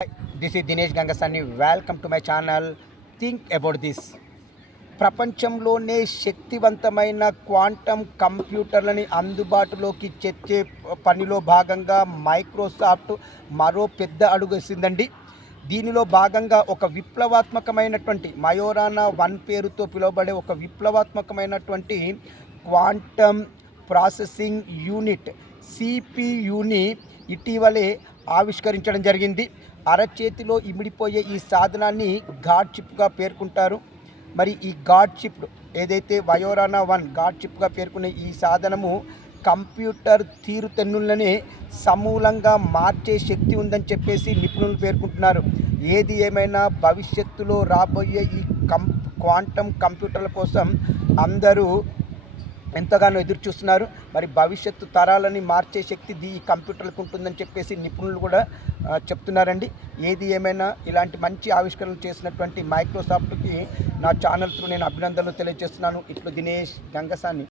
This is Dinesh Gangasani. Welcome to my channel think about this. ప్రపంచంలోనే శక్తివంతమైన quantum కంప్యూటర్లని అందుబాటులోకి తెచ్చే పనిలో భాగంగా మైక్రోసాఫ్ట్ మరో పెద్ద అడుగు వేసిందండి. దీనిలో భాగంగా ఒక విప్లవాత్మకమైనటువంటి మయోరానా 1 పేరుతో పిలువబడే ఒక విప్లవాత్మకమైనటువంటి క్వాంటమ్ ప్రాసెసింగ్ యూనిట్ సిపియుని ఇటీవలే ఆవిష్కరించడం జరిగింది. అరచేతిలో ఇమిడిపోయే ఈ సాధనాన్ని గాడ్ చిప్గా పేర్కొంటారు. మరి ఈ గాడ్ చిప్ ఏదైతే వయోరానా 1 గాడ్ చిప్గా పేర్కొనే ఈ సాధనము కంప్యూటర్ తీరుతెన్నులనే సమూలంగా మార్చే శక్తి ఉందని చెప్పేసి నిపుణులు పేర్కొంటున్నారు. ఏది ఏమైనా భవిష్యత్తులో రాబోయే ఈ క్వాంటమ్ కంప్యూటర్ల కోసం అందరూ ఎంతగానో ఎదురు చూస్తున్నారు. మరి భవిష్యత్తు తరాలని మార్చే శక్తి ఈ కంప్యూటర్లకు ఉంటుందని చెప్పేసి నిపుణులు కూడా చెప్తున్నారండి. ఏది ఏమైనా ఇలాంటి మంచి ఆవిష్కరణలు చేసినటువంటి మైక్రోసాఫ్ట్కి నా ఛానల్ త్రూ నేను అభినందనలు తెలియజేస్తున్నాను. ఇట్లు దినేష్ గంగసాని.